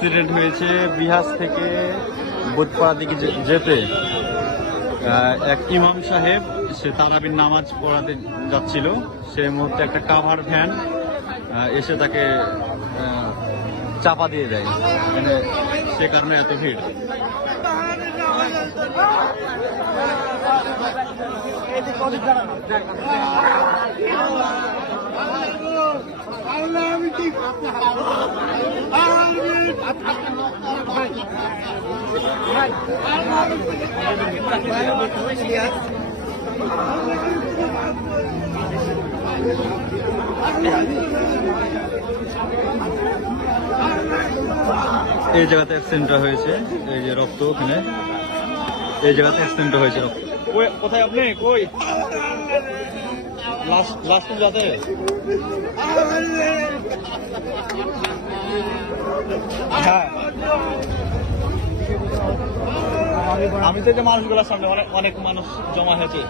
Accident হয়েছে বিহার থেকে বোধপাড়া দিকে যেতে। এক ইমাম সাহেব সে তারাবির নামাজ পড়াতে যাচ্ছিল, সে মুহূর্তে একটা কাভার ভ্যান এসে তাকে চাপা দিয়ে দেয়, মানে সে কারণে এত ভিড়। এই জায়গাতে অ্যাক্সিডেন্টটা হয়েছে, এই যে রক্ত ওখানে, এই জায়গাতে অ্যাক্সিডেন্টটা হয়েছে রক্ত। কোথায় আপনি? কই লাস্ট যাতে হ্যাঁ, আমি তো যে মানুষগুলোর সামনে অনেক মানুষ জমা হয়েছে।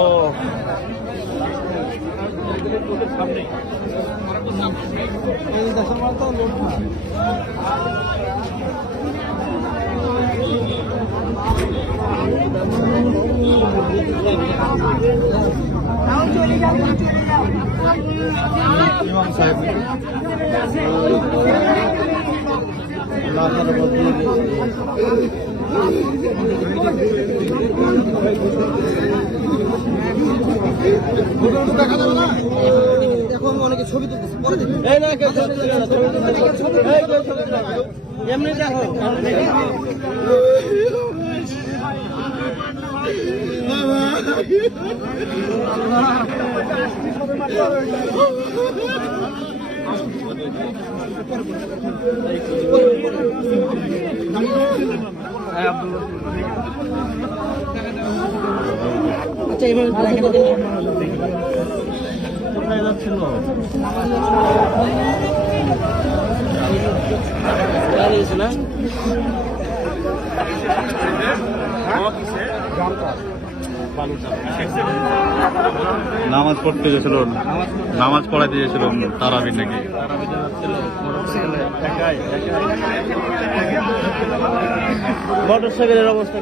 ও সামনে ইমাম সাহেব দেখা যাবে না, দেখো অনেকে ছবি তুলতেছে, পরে দেখো এমনি দেখো আচ্ছা এইভাবে কোথায় যাচ্ছিল? না নামাজ পড়তে গেছিল, নামাজ পড়াইতে গেছিল তারাবির নাকি। মোটরসাইকেলের অবস্থা